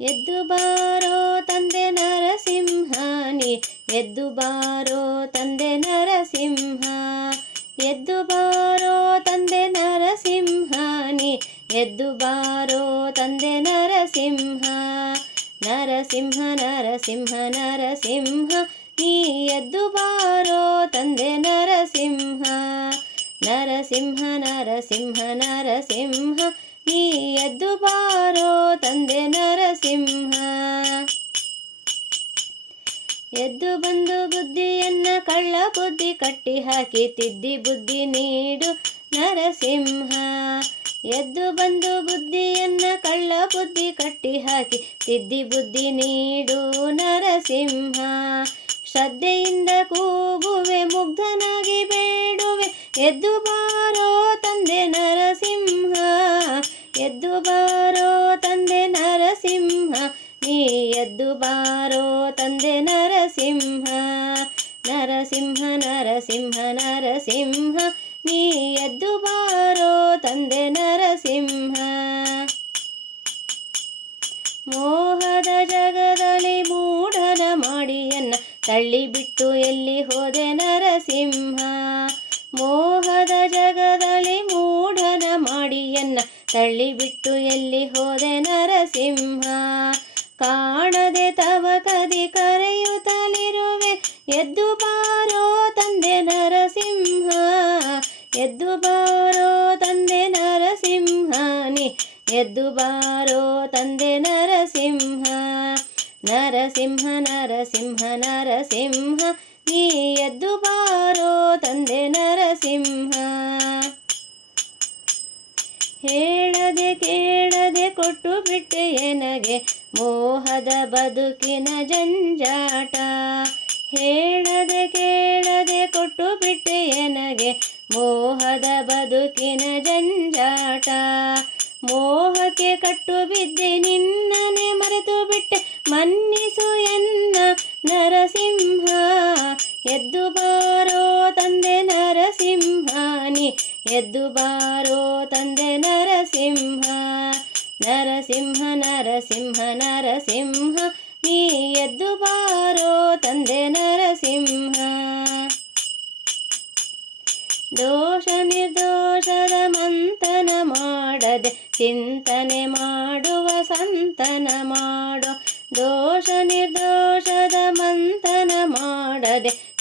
ಎದ್ದು ಬಾರೋ ತಂದೆ ನರಸಿಂಹನಿ ಎದ್ದು ಬಾರೋ ತಂದೆ ನರಸಿಂಹ ಎದ್ದು ಬಾರೋ ತಂದೆ ನರಸಿಂಹನಿ ಎದ್ದು ಬಾರೋ ತಂದೆ ನರಸಿಂಹ ನರಸಿಂಹ ನರಸಿಂಹ ನರಸಿಂಹ ನೀ ಎದ್ದು ಬಾರೋ ತಂದೆ ನರಸಿಂಹ ನರಸಿಂಹ ನರಸಿಂಹ ನರಸಿಂಹ, ನೀ ಎದ್ದು ಬಾರೋ ತಂದೆ ನರಸಿಂಹ. ಎದ್ದು ಬಂದು ಬುದ್ಧಿಯನ್ನ ಕಳ್ಳ ಬುದ್ಧಿ ಕಟ್ಟಿ ಹಾಕಿ ತಿದ್ದಿ ಬುದ್ಧಿ ನೀಡು ನರಸಿಂಹ. ಎದ್ದು ಬಂದು ಬುದ್ಧಿಯನ್ನ ಕಳ್ಳ ಬುದ್ಧಿ ಕಟ್ಟಿ ಹಾಕಿ ತಿದ್ದಿ ಬುದ್ಧಿ ನೀಡು ನರಸಿಂಹ. ಶ್ರದ್ಧೆಯಿಂದ ಬೇಡುವೆ ಎದ್ದು ಬಾರೋ ತಂದೆ ನರಸಿಂಹ, ಎದ್ದು ಬಾರೋ ತಂದೆ ನರಸಿಂಹ, ನೀ ಎದ್ದು ಬಾರೋ ತಂದೆ ನರಸಿಂಹ ನರಸಿಂಹ ನರಸಿಂಹ ನರಸಿಂಹ, ನೀ ಎದ್ದು ಬಾರೋ ತಂದೆ ನರಸಿಂಹ. ಮೋಹದ ಜಗದಲ್ಲಿ ಮೂಢನ ಮಾಡಿಯನ್ನ ತಳ್ಳಿಬಿಟ್ಟು ಎಲ್ಲಿ ಹೋದೆ ನರಸಿಂಹ. ಮೋಹದ ಜಗದಲ್ಲಿ ಮೂಢನ ಮಾಡಿಯನ್ನ ತಳ್ಳಿಬಿಟ್ಟು ಎಲ್ಲಿ ಹೋದೆ ನರಸಿಂಹ? ಕಾಣದೆ ತವ ಕದಿ ಕರೆಯುತ್ತಲಿರುವೆ, ಎದ್ದು ಬಾರೋ ತಂದೆ ನರಸಿಂಹ, ಎದ್ದು ಬಾರೋ ತಂದೆ ನರಸಿಂಹನಿ ಎದ್ದು ಬಾರೋ ತಂದೆ ನರಸಿಂಹ ನರಸಿಂಹ ನರಸಿಂಹ ನರಸಿಂಹ ನೀ ಎದ್ದು ಬಾರೋ ತಂದೆ ನರಸಿಂಹ. ಹೇಳದೆ ಕೇಳದೆ ಕೊಟ್ಟು ಬಿಟ್ಟೆ ಎನಗೆ ಮೋಹದ ಬದುಕಿನ ಜಂಜಾಟ. ಹೇಳದೆ ಕೇಳದೆ ಕೊಟ್ಟು ಬಿಟ್ಟೆ ಎನಗೆ ಮೋಹದ ಬದುಕಿನ ಜಂಜಾಟ. ಮೋಹಕ್ಕೆ ಕಟ್ಟು ಬಿದ್ದೆ ನಿನ್ನನೆ ಮರೆತು ಬಿಟ್ಟೆ ಮನ್ನಿಸು ಎನ್ನ ನರಸಿಂಹ. ಎದ್ದು ಬಾರೋ ತಂದೆ ನರಸಿಂಹಾನಿ, ಎದ್ದು ಬಾರೋ ತಂದೆ ನರಸಿಂಹ ನರಸಿಂಹ ನರಸಿಂಹ ನರಸಿಂಹ, ನೀ ಎದ್ದು ಬಾರೋ ತಂದೆ ನರಸಿಂಹ. ದೋಷ ನಿರ್ದೋಷದ ಮಂಥನ ಮಾಡದೆ ಚಿಂತನೆ ಮಾಡುವ ಸಂತನ ಮಾಡೋ ದೋಷ ನಿರ್ದೋಷ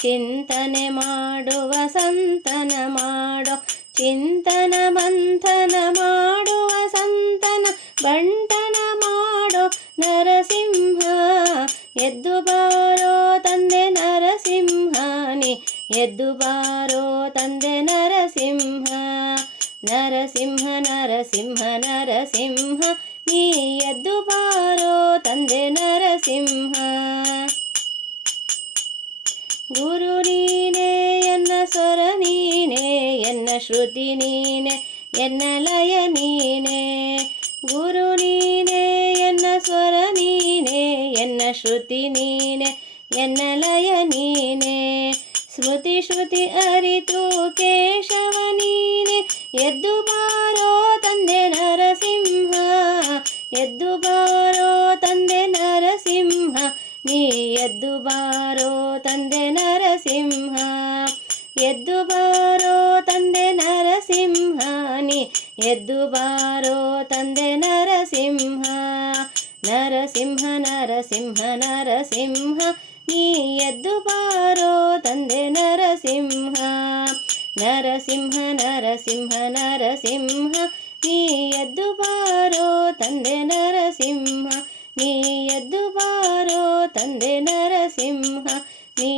ಚಿಂತನೆ ಮಾಡುವ ಸಂತನ ಮಾಡೋ. ಚಿಂತನ ಮಂಥನ ಮಾಡುವ ಸಂತನ ಬಂಟನ ಮಾಡೋ. ನರಸಿಂಹ, ಎದ್ದು ಬಾರೋ ತಂದೆ ನರಸಿಂಹನಿ. ಎದ್ದು ಬಾರೋ ತಂದೆ ನರಸಿಂಹ ನರಸಿಂಹ ನರಸಿಂಹ ನರಸಿಂಹ. ನೀ ಎದ್ದು ಬಾರೋ ತಂದೆ ನರಸಿಂಹ. ಗುರು ನೀನೇ, ಎನ್ನ ಸ್ವರ ನೀನೇ, ಎನ್ನ ಶ್ರುತಿ ನೀನೆ, ಎನ್ನ ಲಯ ನೀನೆ. ಗುರು ನೀನೆ, ಎನ್ನ ಸ್ವರ ನೀನೆ, ಎನ್ನ ಶ್ರುತಿ ನೀನೆ, ಎನ್ನ ಲಯ ನೀನೆ. ಸ್ಮೃತಿ ಶ್ರುತಿ ಅರಿತು ಕೇಶವ ನೀನೆ, ಎದ್ದು ಬಾರೋ ತಂದೆ ನರಸಿಂಹ, ಎದ್ದು ಬಾರೋ ಎದ್ದು ಬಾರೋ ತಂದೆ ನರಸಿಂಹ ಎದ್ದು ಬಾರೋ ತಂದೆ ನರಸಿಂಹ ನೀ ಎದ್ದು ಬಾರೋ ತಂದೆ ನರಸಿಂಹ ನರಸಿಂಹ ನರಸಿಂಹ ನರಸಿಂಹ ನೀ ಎದ್ದು ಬಾರೋ ತಂದೆ ನರಸಿಂಹ ನರಸಿಂಹ ನರಸಿಂಹ ನರಸಿಂಹ ನರಸಿಂಹ ನೀ